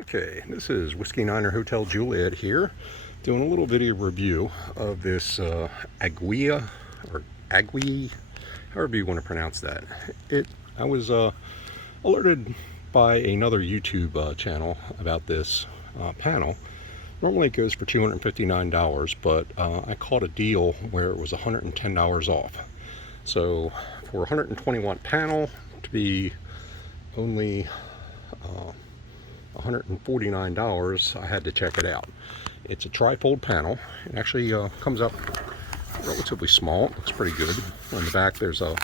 Okay, this is Whiskey Niner Hotel Juliet here, doing a little video review of this Aguei, or Aguei, however you want to pronounce that. I was alerted by another YouTube channel about this panel. Normally it goes for $259, but I caught a deal where it was $110 off. So for a 120 watt panel to be only $149, I had to check it out. It's a trifold panel. It actually comes up relatively small. It looks pretty good. On the back there's a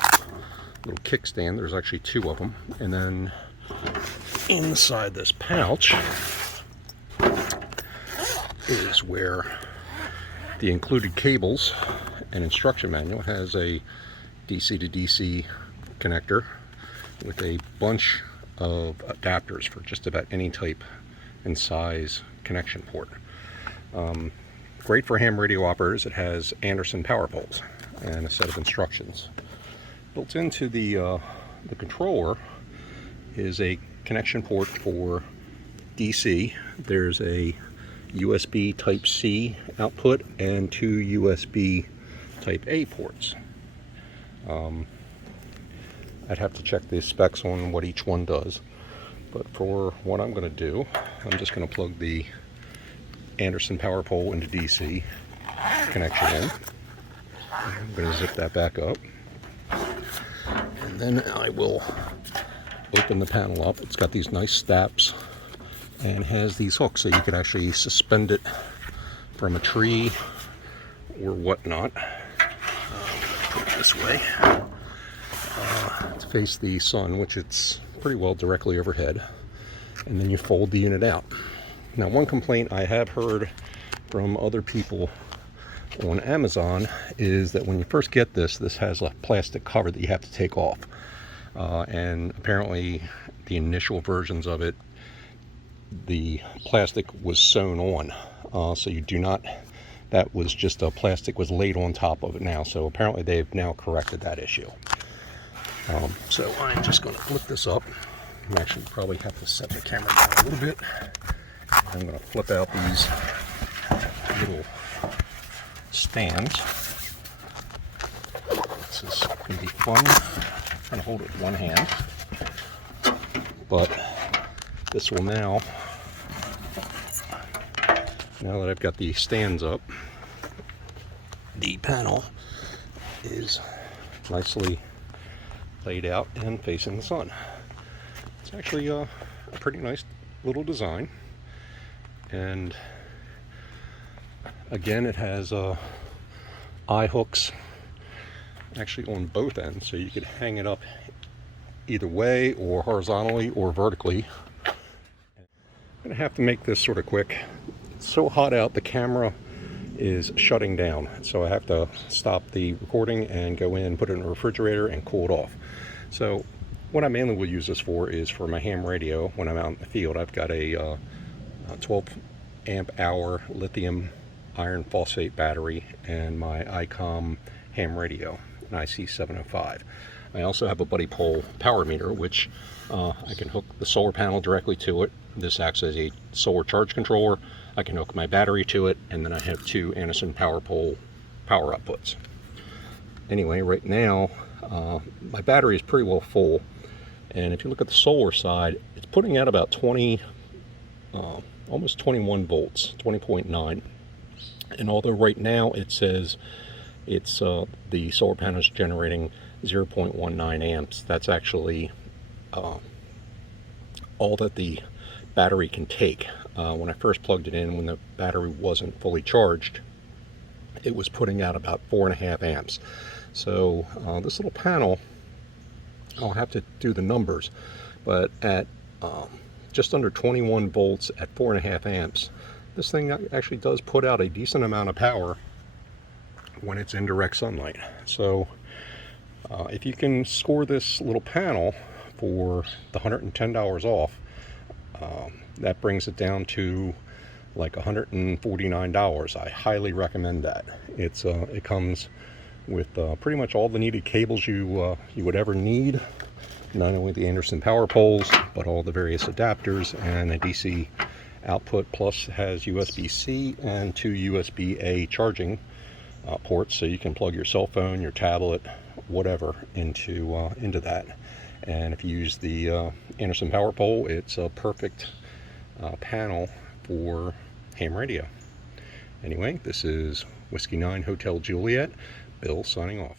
little kickstand. There's actually two of them. And then inside this pouch is where the included cables and instruction manual has a DC to DC connector with a bunch of adapters for just about any type and size connection port. Great for ham radio operators. It has Anderson power poles and a set of instructions. Built into the controller is a connection port for DC. There's a USB type C output and two USB type A ports. I'd have to check the specs on what each one does, but for what I'm going to do, I'm just going to plug the Anderson power pole into DC connection in. I'm going to zip that back up, and then I will open the panel up. It's got these nice steps and has these hooks so you could actually suspend it from a tree or whatnot. Put it this way to face the sun, which it's pretty well directly overhead, and then you fold the unit out. Now, one complaint I have heard from other people on Amazon is that when you first get this has a plastic cover that you have to take off, and apparently the initial versions of it, the plastic was sewn on, so you do not, that was just a plastic was laid on top of it now, so apparently they've now corrected that issue. So I'm just going to flip this up. I actually probably have to set the camera down a little bit. I'm going to flip out these little stands. This is going to be fun. I'm trying to hold it with one hand, but this will now that I've got the stands up, the panel is nicely laid out and facing the sun. It's actually a pretty nice little design, and again it has eye hooks actually on both ends, so you could hang it up either way, or horizontally or vertically. I'm gonna have to make this sort of quick. It's so hot out, the camera is shutting down, so I have to stop the recording and go in, put it in the refrigerator and cool it off. So what I mainly will use this for is for my ham radio when I'm out in the field. I've got a 12 amp hour lithium iron phosphate battery and my ICOM ham radio, an IC705. I also have a buddy pole power meter, which I can hook the solar panel directly to it. This acts as a solar charge controller. I can hook my battery to it, and then I have two Anderson power pole power outputs. Anyway, right now my battery is pretty well full, and if you look at the solar side, it's putting out about 20, almost 21 volts, 20.9. And although right now it says it's the solar panel is generating 0.19 amps, that's actually all that the battery can take. When I first plugged it in, when the battery wasn't fully charged, it was putting out about 4.5 amps. So this little panel, I'll have to do the numbers, but at just under 21 volts at 4.5 amps, this thing actually does put out a decent amount of power when it's in direct sunlight. So if you can score this little panel for the $110 off, that brings it down to like $149. I highly recommend that. It comes with pretty much all the needed cables you would ever need, not only the Anderson power poles, but all the various adapters and a DC output, plus has USB-C and 2 USB-A charging ports, so you can plug your cell phone, your tablet, whatever into that. And if you use the Anderson power pole, it's a perfect panel for ham radio. Anyway, this is Whiskey 9 Hotel Juliet. Bill signing off.